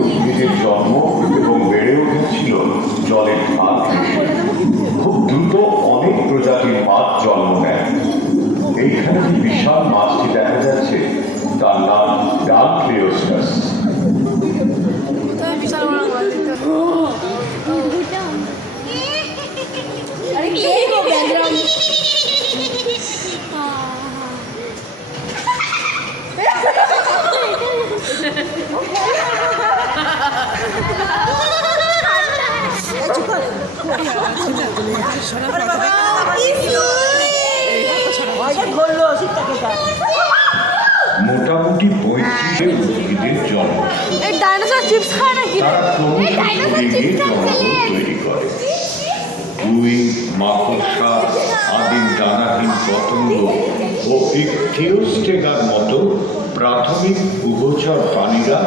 উদ্ভিদের জন্ম এবং বেড়ে উঠেছিল জলের ঢাল থেকে। খুব দ্রুত অনেক প্রজাতির মাছ জন্ম নেয়। এইখানে যে বিশাল মাছটি দেখা যাচ্ছে তার নাম ডানক্লিওস্টাস। মোটামুটি 35 উদ্ভিদের জন্ম। তারা তৈরি করে। উই, মাকড়সা, আদিম ডানাহীন পতঙ্গ ও ইকথিওস্টেগার মতো প্রাথমিক উভচর প্রাণীরা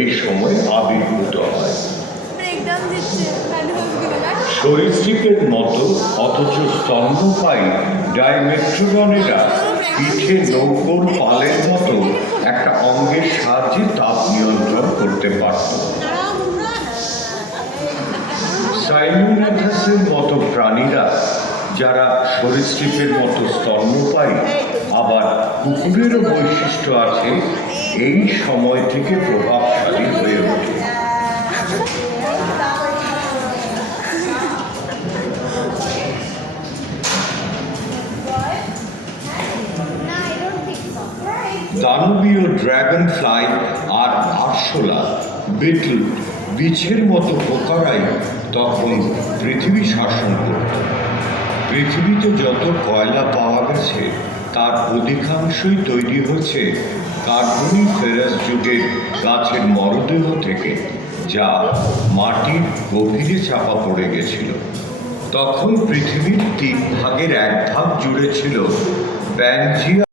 এই সময় আবির্ভূত হয়। সরীসৃপের মতো অথচ স্তন্যপায়ী ডাইমেট্রোডনেরা পিঠে নৌকোর পালের মতো একটা অঙ্গের সাহায্যে তাপ নিয়ন্ত্রণ করতে পারত। সাইনোনেথাসের মতো প্রাণীরা যারা সরীসৃপের মতো স্তন্যপায়ী, আবার কুকুরেরও বৈশিষ্ট্য আছে, এই সময় থেকে প্রভাবশালী হয়ে ওঠে। দানবীয় ড্রাগন ফ্লাই আর আরশোলা, বিটল, বিছের মতো পোকারাই তখন পৃথিবী শাসন করত। পৃথিবীতে যত কয়লা পাওয়া গেছে তার অধিকাংশই তৈরি হয়েছে কার্বনিফেরাস যুগের গাছের মরদেহ থেকে, যা মাটির গভীরে চাপা পড়ে গেছিল। তখন পৃথিবীর 3 ভাগের 1 ভাগ জুড়ে ছিল প্যানজিয়া